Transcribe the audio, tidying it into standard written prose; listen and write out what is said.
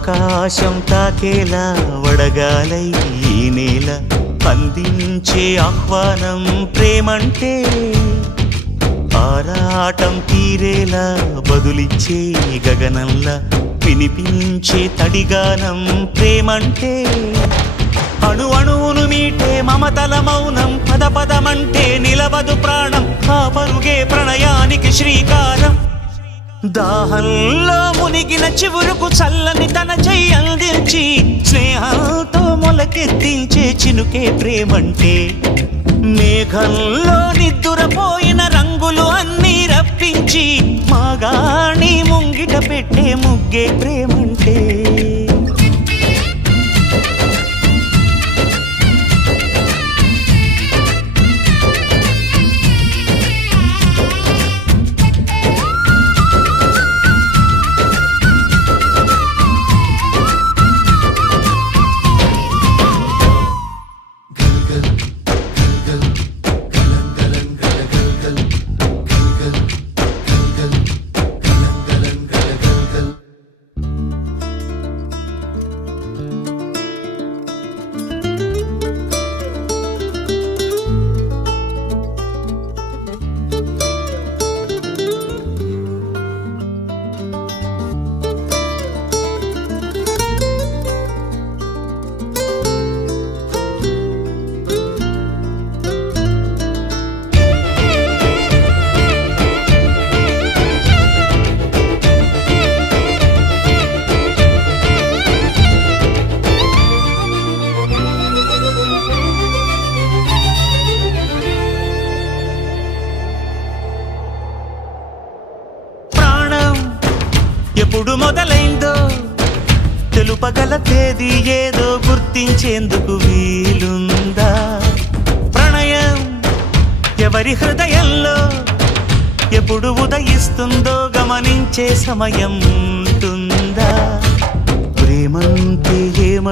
ఆకాశం తాకేలా వడగాలై ఈ నేల అందించే ఆహ్వానం ప్రేమంటే ఆరాటం తీరేలా బదులిచ్చే గగనంలా వినిపించే తడిగానం ప్రేమంటే అణు అణువును మీటే మమతల మౌనం పద పదమంటే నిలవదు ప్రాణం ఆ పరుగే ప్రణయానికి శ్రీకారం దాహంలో మునిగిన చివురుకు చల్లని తన చెయ్యి అందించి స్నేహంతో మొలకెత్తించే చినుకే ప్రేమంటే మేఘంలో నిద్దురపోయిన రంగులు అన్నీ రప్పించి మాగాణి ముంగిట పెట్టే ముగ్గే ప్రేమంటే ఎప్పుడు మొదలైందో తెలుపగల తేదీ ఏదో గుర్తించేందుకు వీలుందా ప్రణయం ఎవరి హృదయంలో ఎప్పుడు ఉదయిస్తుందో గమనించే సమయం ఉంటుందా ప్రేమంతే ఏమ